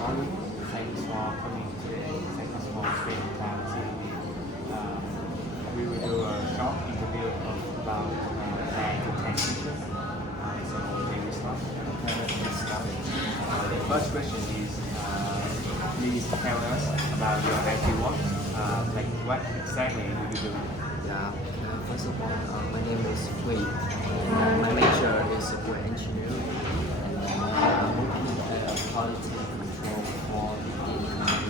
morning. Thanks for coming today. Thanks for spending time with me. Uh, we will do a short interview about 9 to 10 questions. So can we start? Okay, let's start. The first question is, please tell us about your IT work. Like what exactly do you do? Yeah, first of all, my name is Hui. My major is software engineering, and I'm working at a quality control for the company.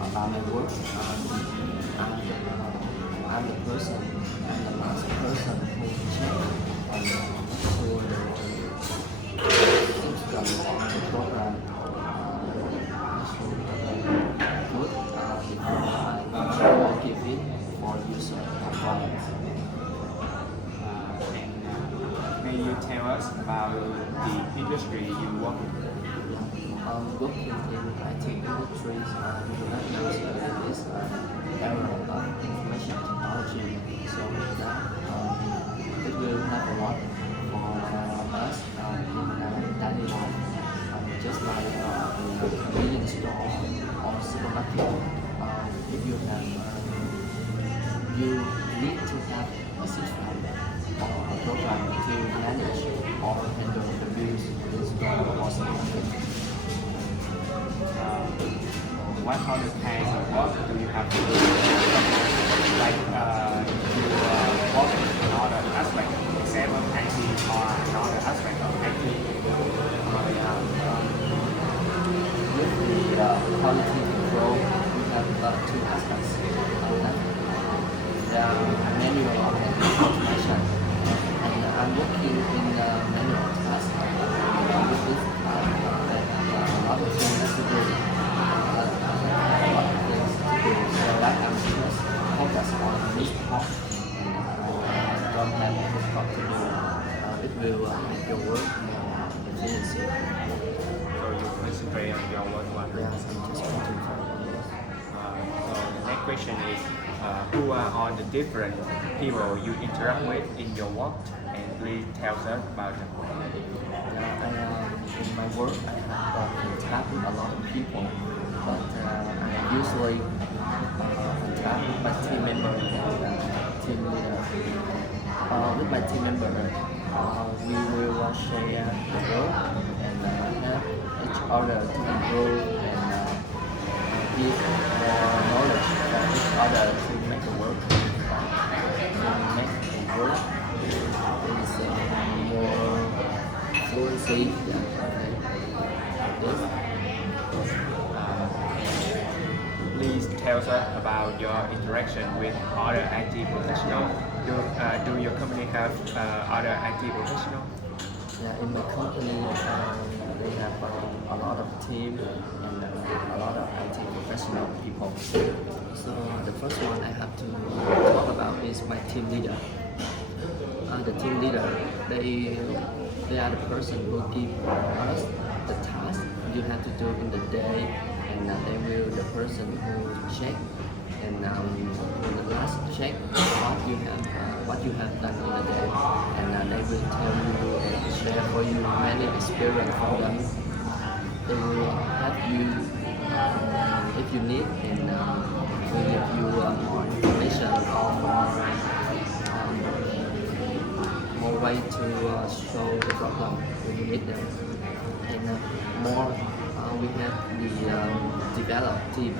About my work, I'm the person, I'm the last person who check so the systems on the program should good before I give it for user performance. May you tell us about the industry you work in? Working in IT industries, you do not know this era of information technology, so that it will have a lot for us in daily life. Just like a convenience store or supermarket, if you have, you need to have a system or a program to manage or handle the bills in store or supermarket. What other kinds of work do you have to do? Like you work in another aspect, example IT or another aspect of IT. With the quality control, we have two aspects. The manual and automation. And I'm working in the manual task. With this, I have a lot of things to do. A lot of things to do. So like I'm just focused on this part, and I don't have this part to do. It will make your work more efficiency. So you concentrate on your work one. Yes, I'm just concentrating. So the next question is, who are all the different people you interact with in your work, and please tell us about them. In my work, I have contact with a lot of people, but I usually contact with my team member and team leader. With my team member, we will share the work and help each other to improve and give more knowledge for each other to make the work. To make the work is more fluency than this. Please tell us about your interaction with other IT professionals. Do your company have other IT professionals? Yeah, in my company, they have a lot of team and a lot of IT professional people. So the first one I have to talk about is my team leader. The team leader, they are the person who give us the task you have to do in the day, and they will the person who check and in the last check what you have done in the day, and they will tell you and share for you many experience from them. They will help you if you need, and will give you more information or more way to solve the problem when you need them. And more, we have the develop team.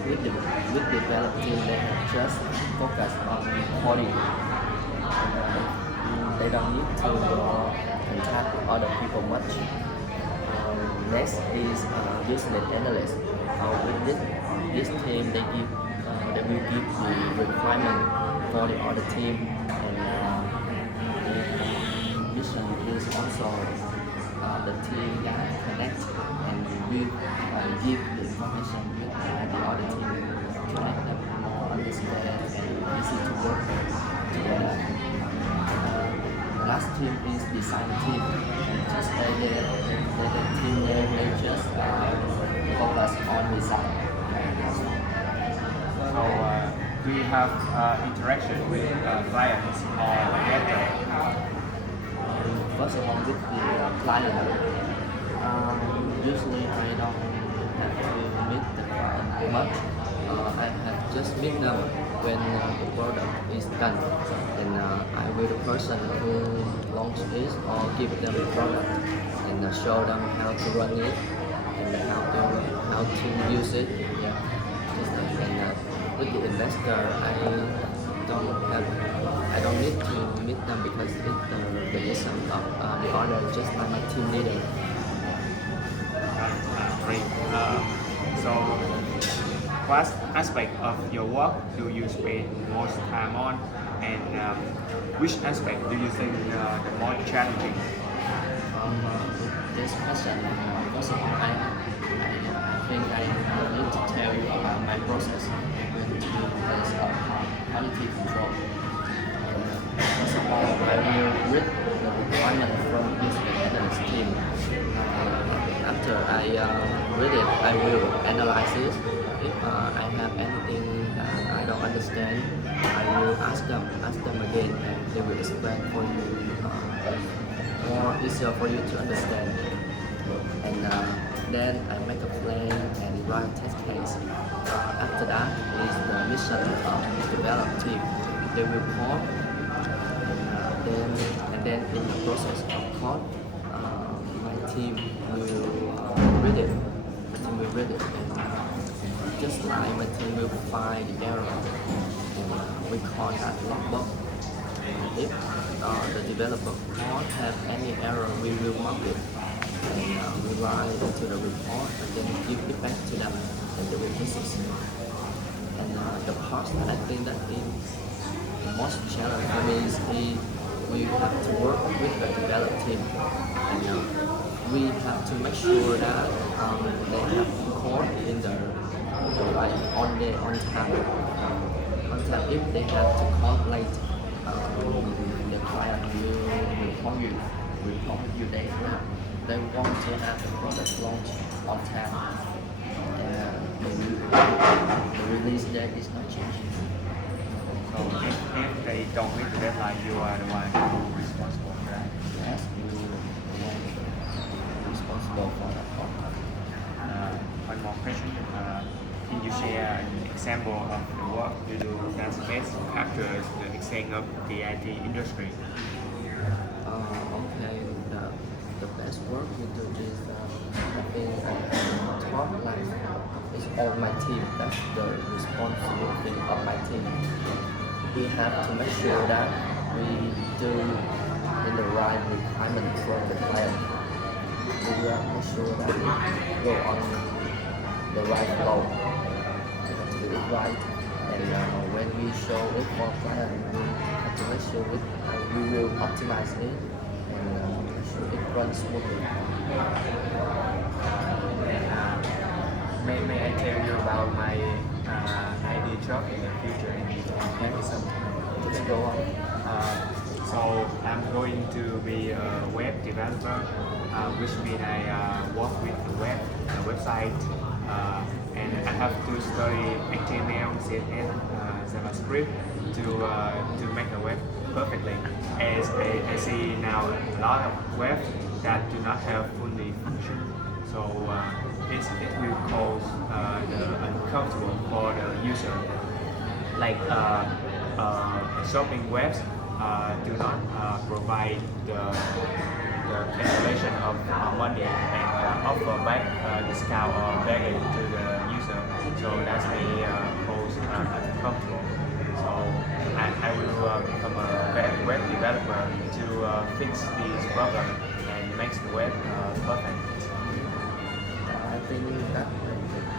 With develop team, they have just focus on coding. They don't need to contact other people much. Next is business analyst. With this team, they will give the requirement for the other team, and mission is also the team that connect and will give the information with the other team to make them more understand and easy to work together. The last team is design team, and just the team there they just focus on design. So do you have interaction with clients or vendors? First of all, with the client, Usually I don't have to meet the client much. I have just meet them when the product is done. Then I will the person who launch it or give them the product and show them how to run it and how to use it. Yeah, just like and with the investor, I don't need to meet them because it's the decision of the owner, just like my team leader. Great. So, what aspect of your work do you spend most time on, and which aspect do you think the more challenging? This question, first of all, I think I need to tell you about my process when to do this quality control. First of all, I will read the requirement from each analyst team. After I read it, I will analyze it. If I have anything that I don't understand, I will ask them again, and they will explain for you more easier for you to understand. And then I make a plan and write a test case. After that is the mission of the develop team. They will code, and then in the process of code, my team will read it. My team will read it, and just like my team will find the error. And we call that logbook. If the developer code have any error, we will mark it and we write into the report and then give it back to them and they will fix it. And the part that I think that is the most challenge for me is we have to work with the develop team and we have to make sure that they have code in the right on time. If they have to code late, the client will report you they want to have the product launch on time. The release date is not changing. So, if they don't meet the deadline, you are the one who is responsible for that. Yes, you are responsible for that part. One more question. Can you share an example of the work you do that's best after the exchange of the IT industry? Okay, the best work we do is having top line. It's all my team. That's the responsibility of my team. We have to make sure that we do in the right requirement from the client. We will make sure that we go on the right flow to do it right. And when we show it for client, we have to make sure we will optimize it and make sure it runs smoothly. May I tell you about my ideal job in the future in Okay, so just go on. So I'm going to be a web developer, which means I work with the website, and I have to study HTML, CSS, JavaScript to make a web perfectly. As I see now a lot of webs that do not have fully function, so it will cause the uncomfortable for the user. Like shopping webs do not provide the cancellation of money and offer back discount or bargain to the user. So that's may cause uncomfortable. So I will become a web developer to fix this problem and make the web perfect. I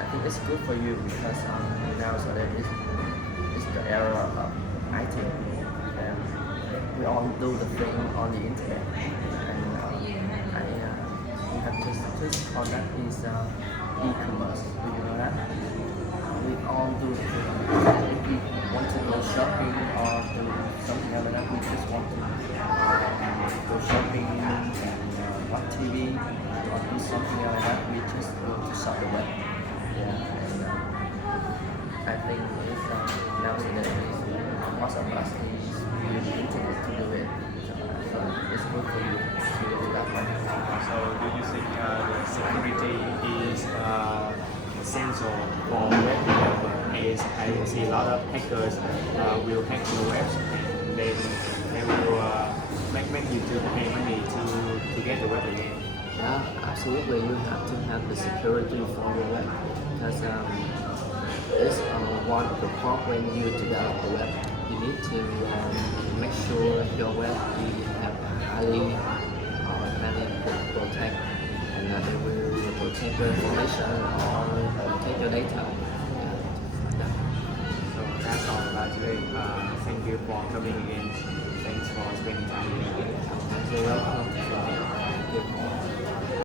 think it's good for you because nowadays it's the era of IT and we all do the thing on the internet and we have just call that is e-commerce. Do you know that? We all do the thing on the internet. If we want to go shopping or do something like that, we just want to go shopping and watch TV or do something like that. We just go to shop the web. Yeah, and I think it's nowadays most of us is use the internet to do it. So it's good for you to do that one. So do you think the I see a lot of hackers will hack your website and then they will make you to pay money to get the web again. Yeah, absolutely. You have to have the security for your web because it's one of the part when you develop the web. You need to make sure your web is have highly protect and they will protect your information or protect your data. Yeah. So that's all about today. Thank you for coming again. Thanks for spending time with me. You're welcome.